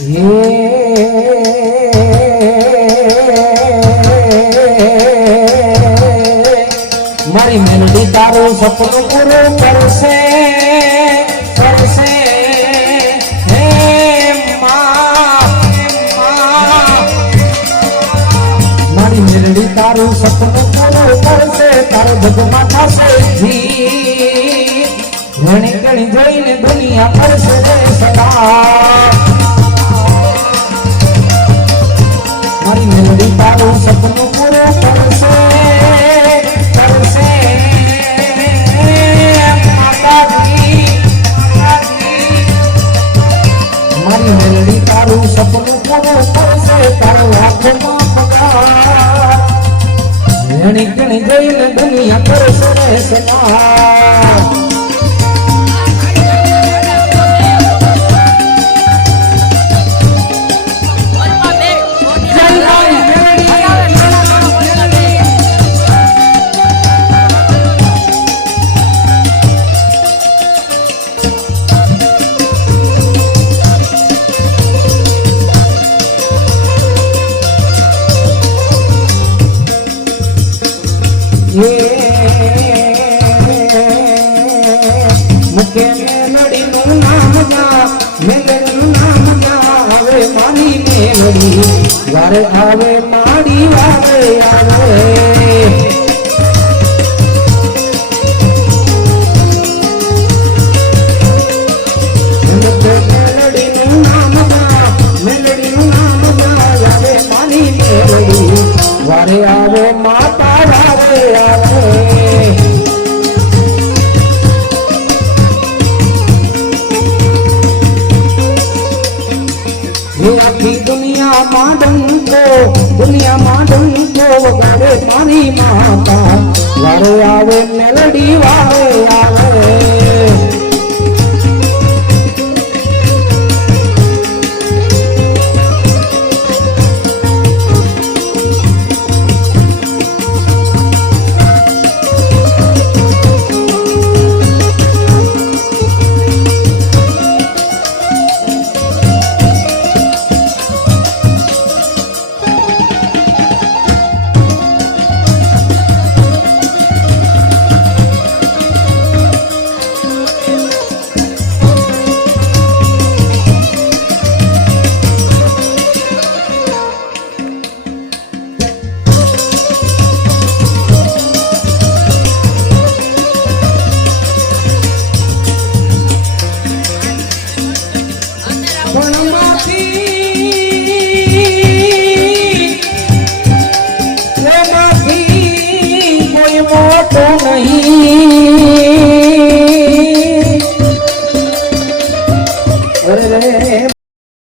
મારી મેલડી તારું સપનું પૂરું કરશે કરશે હે મારી મેલડી તારું સપનું પૂરું કરશે તારો જગમાં થશે જી ઘણી ઘણી જોઈને દુનિયા કરશે રે સદા મારી મેલડી તારું સપનું પૂરું કરશે કરશે માતાજી મારી મેલડી તારું સપનું પૂરું કરશે તારો આંખમાં પગાર ઘણી ઘણી જોઈને દુનિયા કરશે રે સદા મુકે મેલડીનું નામ ના મેલડીનું નામ ના આવે મારી મેલડી વારે આવે મારી વારે આવે મેલડીનું નામ ના મેલડીનું નામ ના આવે મારી મેલડી વારે આવે માતા વારે આવે આખી દુનિયામાં ડંકો વગાડે મારી માતા વારે આવે મેલડી વારે આવે